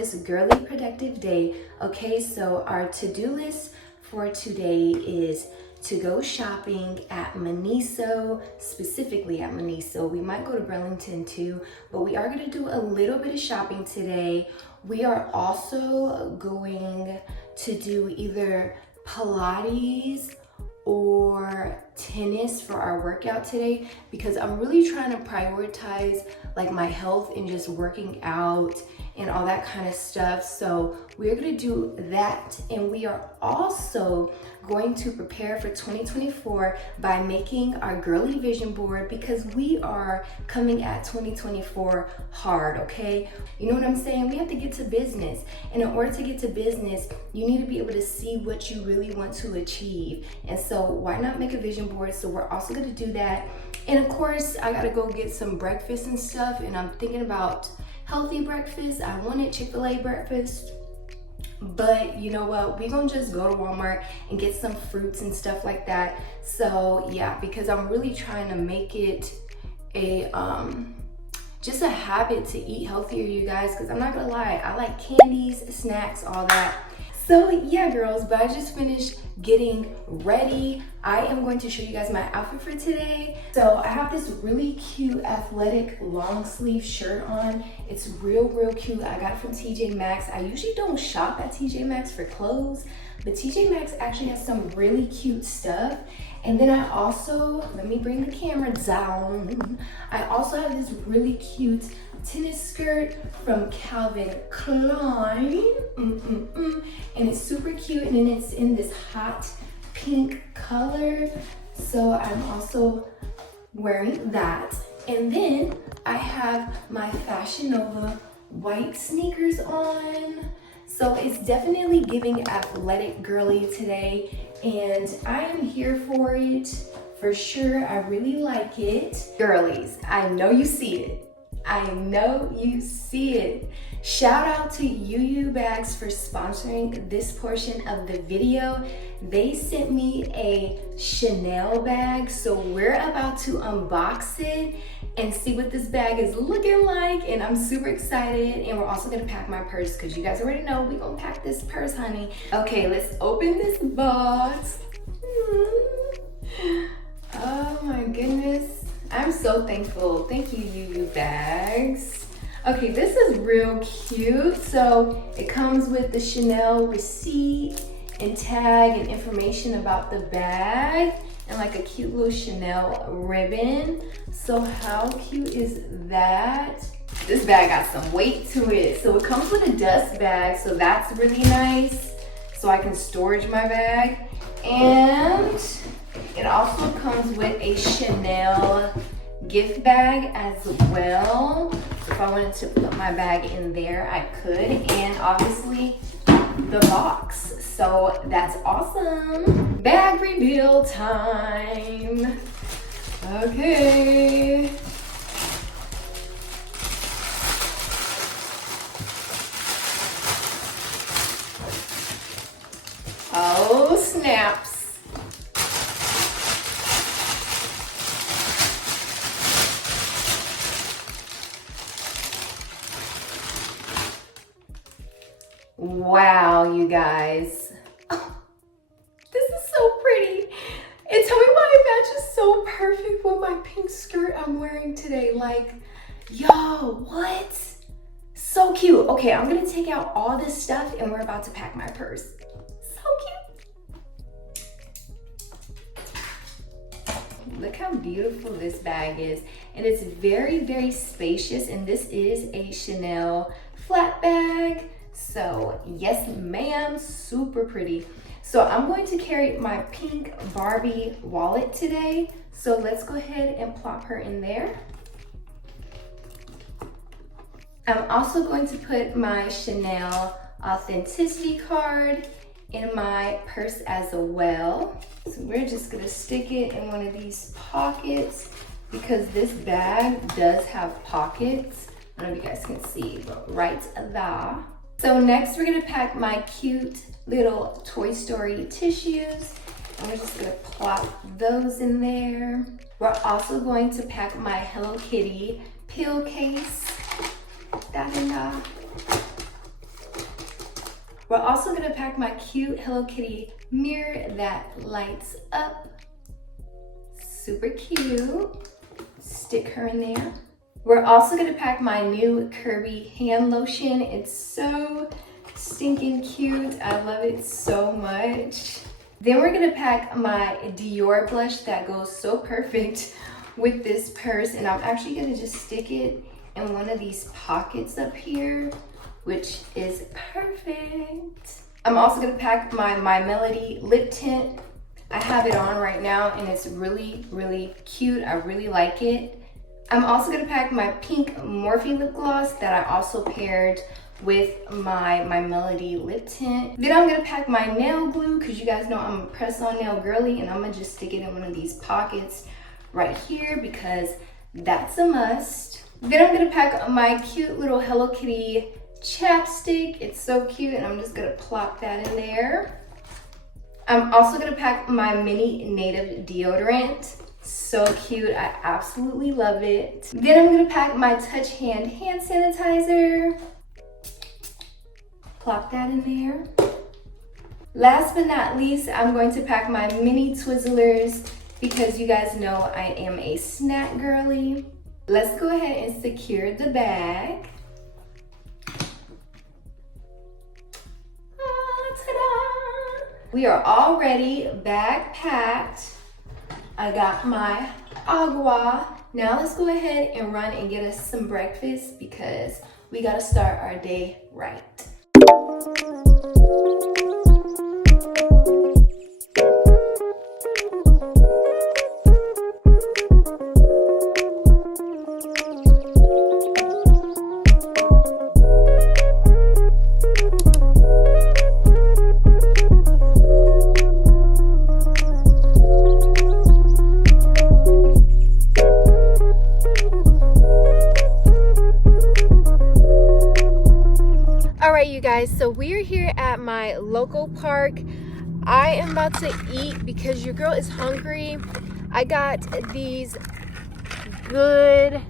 this girly productive day. Okay, so our to-do list for today is to go shopping at Miniso, specifically at Miniso. We might go to Burlington too, but we are going to do a little bit of shopping today. We are also going to do either Pilates or tennis for our workout today, because I'm really trying to prioritize like my health and just working out and all that kind of stuff. So we're gonna do that, and we are also going to prepare for 2024 by making our girly vision board, because we are coming at 2024 hard, okay? You know what I'm saying? We have to get to business, and in order to get to business, you need to be able to see what you really want to achieve. And so why not make a vision board? So we're also gonna do that. And of course, I gotta go get some breakfast and stuff, and I'm thinking about healthy breakfast. I wanted Chick-fil-A breakfast, but you know what? We're gonna just go to Walmart and get some fruits and stuff like that. So yeah, because I'm really trying to make it a just a habit to eat healthier, you guys, because I'm not gonna lie, I like candies, snacks, all that. So yeah, girls, but I just finished getting ready. I am going to show you guys my outfit for today. So I have this really cute athletic long sleeve shirt on. It's real cute. I got it from TJ Maxx. I usually don't shop at TJ Maxx for clothes, but TJ Maxx actually has some really cute stuff. And then I also, let me bring the camera down. I also have this really cute tennis skirt from Calvin Klein. And it's super cute, and then it's in this hot pink color. So I'm also wearing that. And then I have my Fashion Nova white sneakers on. So it's definitely giving athletic girly today, and I am here for it for sure. I really like it. Girlies, I know you see it. I know you see it. Shout out to UU Bags for sponsoring this portion of the video. They sent me a Chanel bag, so we're about to unbox it and see what this bag is looking like, and I'm super excited. And we're also gonna pack my purse, because you guys already know we're gonna pack this purse, honey. Okay, let's open this box. Oh my goodness. I'm so thankful. Thank you, UU Bags. Okay, this is real cute. So it comes with the Chanel receipt and tag and information about the bag, and like a cute little Chanel ribbon. So how cute is that? This bag got some weight to it. So it comes with a dust bag, so that's really nice. So I can storage my bag. And it also comes with a Chanel gift bag as well. So if I wanted to put my bag in there, I could. And obviously the box. So that's awesome. Bag reveal time. Okay. Oh, snaps. Wow, you guys. Oh, this is so pretty. And tell me why it matches so perfect with my pink skirt I'm wearing today. Like, yo, what? So cute. Okay, I'm gonna take out all this stuff and we're about to pack my purse. So cute. Look how beautiful this bag is. And it's very spacious, and this is a Chanel flat bag. So yes ma'am, super pretty. So I'm going to carry my pink Barbie wallet today. So let's go ahead and plop her in there. I'm also going to put my Chanel authenticity card in my purse as well. So we're just gonna stick it in one of these pockets, because this bag does have pockets. I don't know if you guys can see, but right there. So next we're gonna pack my cute little Toy Story tissues, and we're just gonna plop those in there. We're also going to pack my Hello Kitty pill case. Da-da-da. We're also gonna pack my cute Hello Kitty mirror that lights up. Super cute. Stick her in there. We're also gonna pack my new Kirby hand lotion. It's so stinking cute. I love it so much. Then we're gonna pack my Dior blush that goes so perfect with this purse, and I'm actually gonna just stick it in one of these pockets up here, which is perfect. I'm also gonna pack my Melody lip tint. I have it on right now and it's really, really cute. I really like it. I'm also gonna pack my pink Morphe lip gloss that I also paired with my Melody lip tint. Then I'm gonna pack my nail glue because you guys know I'm a press-on nail girly, and I'm gonna just stick it in one of these pockets right here because that's a must. Then I'm gonna pack my cute little Hello Kitty chapstick. It's so cute, and I'm just gonna plop that in there. I'm also gonna pack my mini native deodorant. So cute, I absolutely love it. Then I'm gonna pack my Touch hand sanitizer. Plop that in there. Last but not least, I'm going to pack my mini Twizzlers because you guys know I am a snack girly. Let's go ahead and secure the bag. Ta-da! We are all ready, bag packed. I got my agua. Now let's go ahead and run and get us some breakfast because we gotta start our day right. You guys, so we're here at my local park. I am about to eat because your girl is hungry. I got these good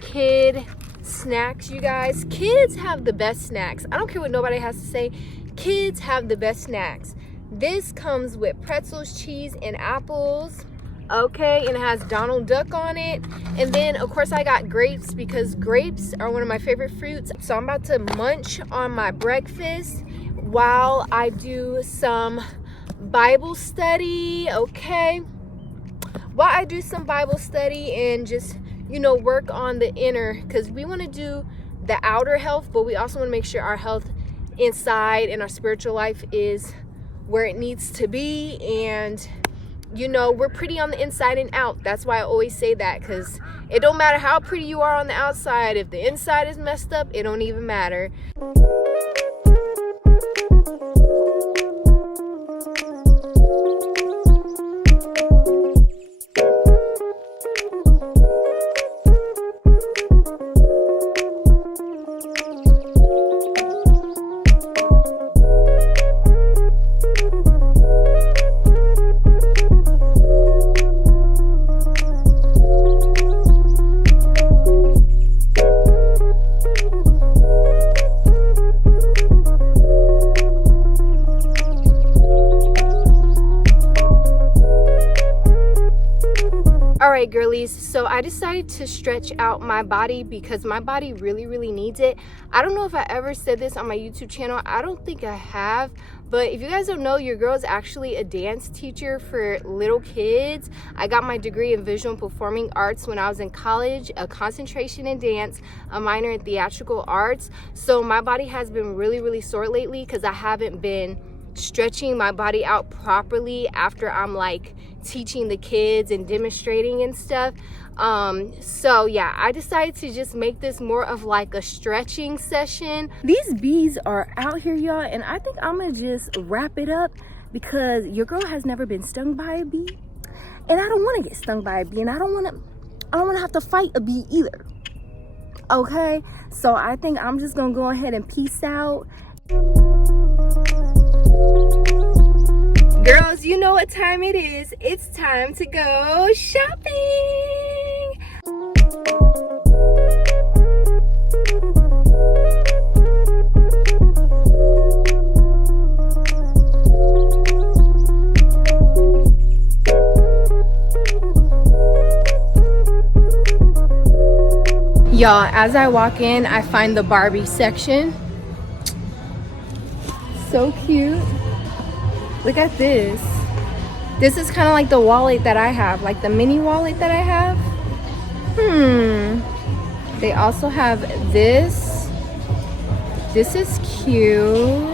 kid snacks, you guys. Kids have the best snacks. I don't care what nobody has to say. Kids have the best snacks. This comes with pretzels, cheese, and apples. Okay, and it has Donald Duck on it. And then of course I got grapes because grapes are one of my favorite fruits. So I'm about to munch on my breakfast while I do some Bible study, okay? While I do some Bible study and just, you know, work on the inner, because we want to do the outer health, but we also want to make sure our health inside and our spiritual life is where it needs to be. And you know, we're pretty on the inside and out. That's why I always say that, because it don't matter how pretty you are on the outside. If the inside is messed up, it don't even matter. Alright girlies, so I decided to stretch out my body because my body really needs it. I don't know if I ever said this on my YouTube channel. I don't think I have, but if you guys don't know, your girl is actually a dance teacher for little kids. I got my degree in visual and performing arts when I was in college, a concentration in dance, a minor in theatrical arts. So my body has been really sore lately because I haven't been stretching my body out properly after I'm like teaching the kids and demonstrating and stuff. So yeah, I decided to just make this more of like a stretching session. These bees are out here, y'all, and I think I'm gonna just wrap it up because your girl has never been stung by a bee, and I don't want to get stung by a bee, and I don't want to have to fight a bee either. Okay, so I think I'm just gonna go ahead and peace out. Girls, you know what time it is. It's time to go shopping. Y'all, as I walk in, I find the Barbie section. So cute. Look at this. This is kind of like the wallet that I have, like the mini wallet that I have. They also have this. This is cute.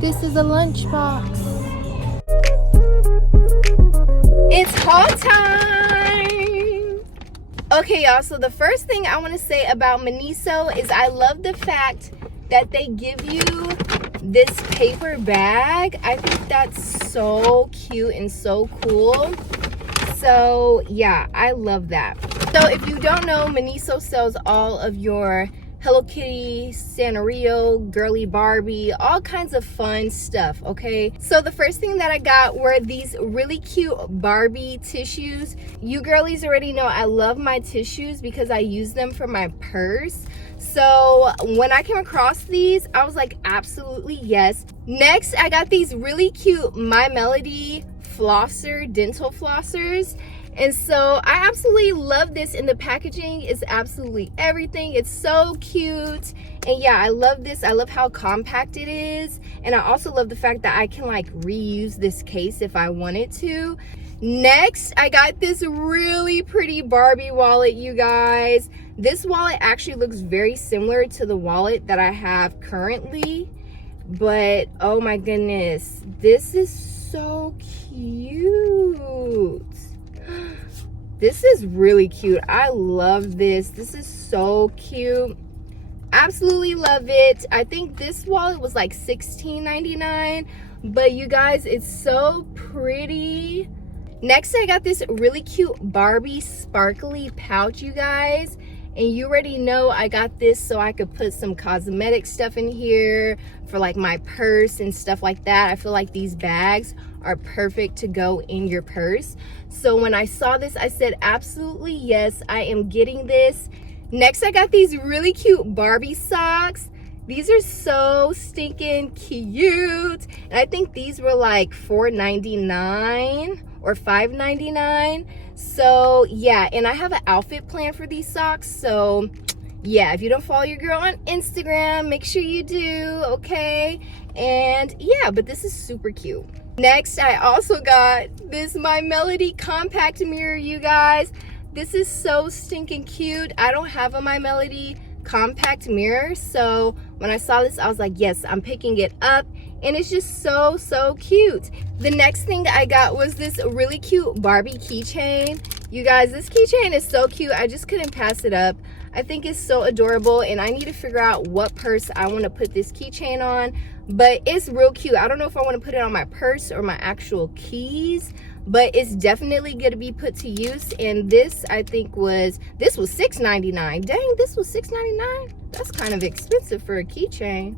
This is a lunchbox. It's haul time. Okay, y'all, so the first thing I want to say about Miniso is I love the fact that they give you this paper bag. I think that's so cute and so cool. So yeah, I love that. So if you don't know, Miniso sells all of your Hello Kitty, Sanrio, Girly, Barbie, all kinds of fun stuff, okay? So the first thing that I got were these really cute Barbie tissues. You girlies already know I love my tissues because I use them for my purse. So when I came across these, I was like, absolutely yes. Next, I got these really cute My Melody flosser, dental flossers. And so I absolutely love this, and the packaging is absolutely everything. It's so cute. And yeah, I love this. I love how compact it is. And I also love the fact that I can like reuse this case if I wanted to. Next, I got this really pretty Barbie wallet, you guys. This wallet actually looks very similar to the wallet that I have currently. But oh my goodness, this is so cute. This is really cute. I love this. This is so cute. Absolutely love it. I think this wallet was like $16.99, but you guys, it's so pretty. Next, I got this really cute Barbie sparkly pouch, you guys. And you already know I got this so I could put some cosmetic stuff in here for like my purse and stuff like that. I feel like these bags are perfect to go in your purse. So when I saw this, I said, absolutely yes, I am getting this. Next, I got these really cute Barbie socks. These are so stinking cute. And I think these were like $4.99 or $5.99. So yeah, and I have an outfit plan for these socks. So yeah, if you don't follow your girl on Instagram, make sure you do, okay? And yeah, but this is super cute. Next, I also got this My Melody compact mirror, you guys. This is so stinking cute. I don't have a My Melody compact mirror, so when I saw this, I was like, yes, I'm picking it up. And it's just so, so cute. The next thing I got was this really cute Barbie keychain. You guys, this keychain is so cute. I just couldn't pass it up. I think it's so adorable, and I need to figure out what purse I want to put this keychain on, but it's real cute. I don't know if I want to put it on my purse or my actual keys, but it's definitely going to be put to use. And this, I think this was $6.99. Dang, this was $6.99. That's kind of expensive for a keychain.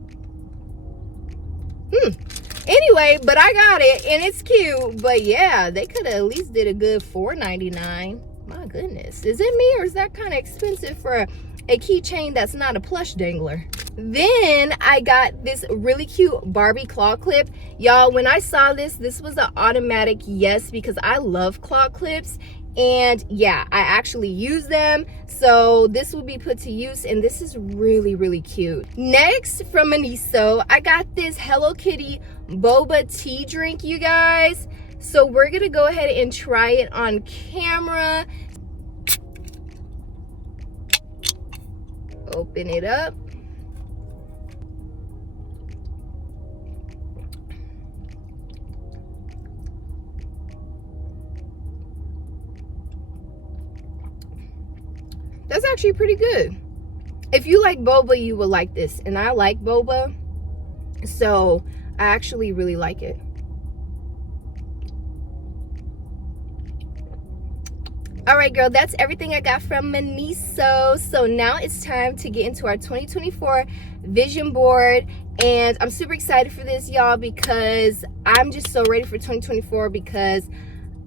Anyway, but I got it and it's cute. But yeah, they could have at least did a good $4.99. My goodness, is it me or is that kind of expensive for a keychain that's not a plush dangler? Then I got this really cute Barbie claw clip. Y'all, when I saw this was an automatic yes, because I love claw clips. And yeah, I actually use them, so this will be put to use, and this is really, really cute. Next, from Miniso, I got this Hello Kitty boba tea drink, you guys. So we're gonna go ahead and try it on camera. Open it up. That's actually pretty good. If you like boba, you will like this. And I like boba, so I actually really like it. All right, girl, that's everything I got from Maniso. So now it's time to get into our 2024 vision board. And I'm super excited for this, y'all, because I'm just so ready for 2024 because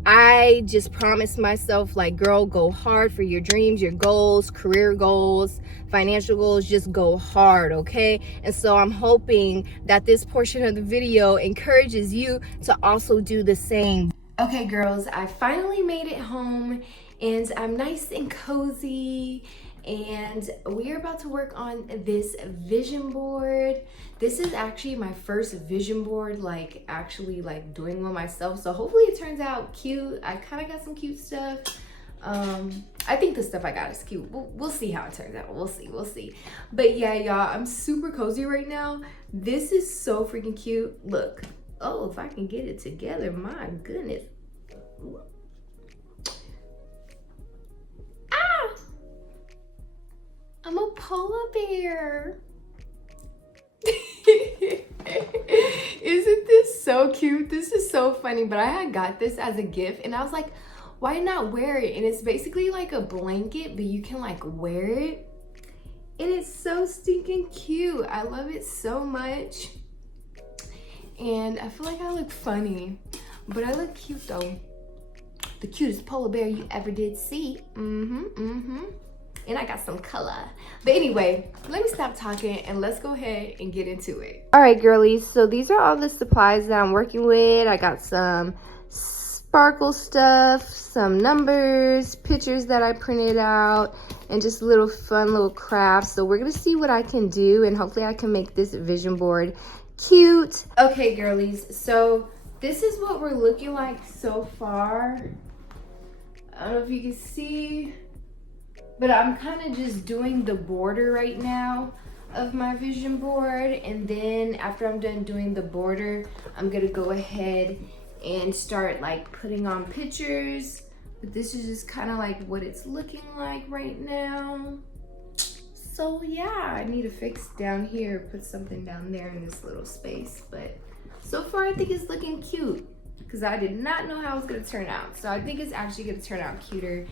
I just promised myself, like, girl, go hard for your dreams, your goals, career goals, financial goals. Just go hard, okay? And so I'm hoping that this portion of the video encourages you to also do the same. Okay, girls, I finally made it home and I'm nice and cozy, and we're about to work on this vision board. This is actually my first vision board, like actually like doing one myself, so hopefully it turns out cute. I kind of got some cute stuff. I think the stuff I got is cute. We'll see how it turns out. We'll see. But yeah, y'all, I'm super cozy right now. This is so freaking cute. Look. Oh, if I can get it together, my goodness. Ah! I'm a polar bear. Isn't this so cute? This is so funny, but I had got this as a gift and I was like, why not wear it? And it's basically like a blanket, but you can like wear it. And it's so stinking cute. I love it so much. And I feel like I look funny, but I look cute though. The cutest polar bear you ever did see. And I got some color. But anyway, let me stop talking and let's go ahead and get into it. All right, girlies, so these are all the supplies that I'm working with. I got some sparkle stuff, some numbers, pictures that I printed out, and just little fun little crafts. So we're gonna see what I can do, and hopefully I can make this vision board cute. Okay, girlies, so this is what we're looking like so far. I don't know if you can see, but I'm kind of just doing the border right now of my vision board, and then after I'm done doing the border, I'm gonna go ahead and start like putting on pictures. But this is just kind of like what it's looking like right now. So yeah, I need to fix down here, put something down there in this little space. But so far I think it's looking cute because I did not know how it was gonna turn out. So I think it's actually gonna turn out cuter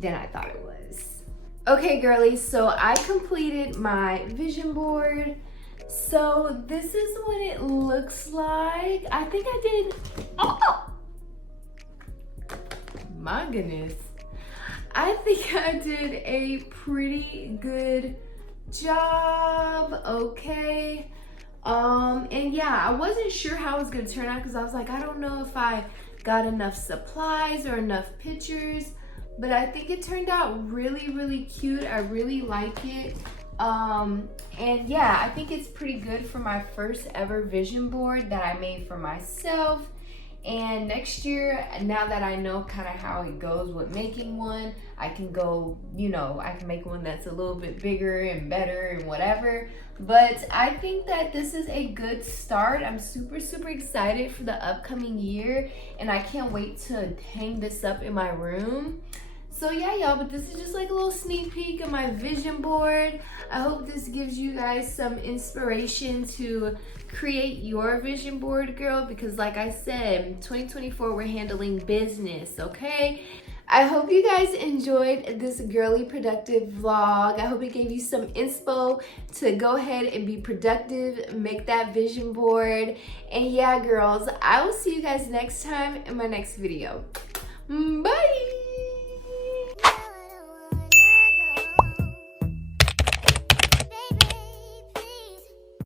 than I thought it was. Okay, girlies, so I completed my vision board. So this is what it looks like. I think I did, oh my goodness. I think I did a pretty good job, okay? And yeah, I wasn't sure how it was gonna turn out because I was like, I don't know if I got enough supplies or enough pictures, but I think it turned out really, really cute. I really like it. And yeah, I think it's pretty good for my first ever vision board that I made for myself. And next year, now that I know kind of how it goes with making one, I can go, you know, I can make one that's a little bit bigger and better and whatever. But I think that this is a good start. I'm super, super excited for the upcoming year, and I can't wait to hang this up in my room. So yeah, y'all, but this is just like a little sneak peek of my vision board. I hope this gives you guys some inspiration to create your vision board, girl, because like I said, 2024, we're handling business, okay? I hope you guys enjoyed this girly productive vlog. I hope it gave you some inspo to go ahead and be productive, make that vision board. And yeah, girls, I will see you guys next time in my next video. Bye!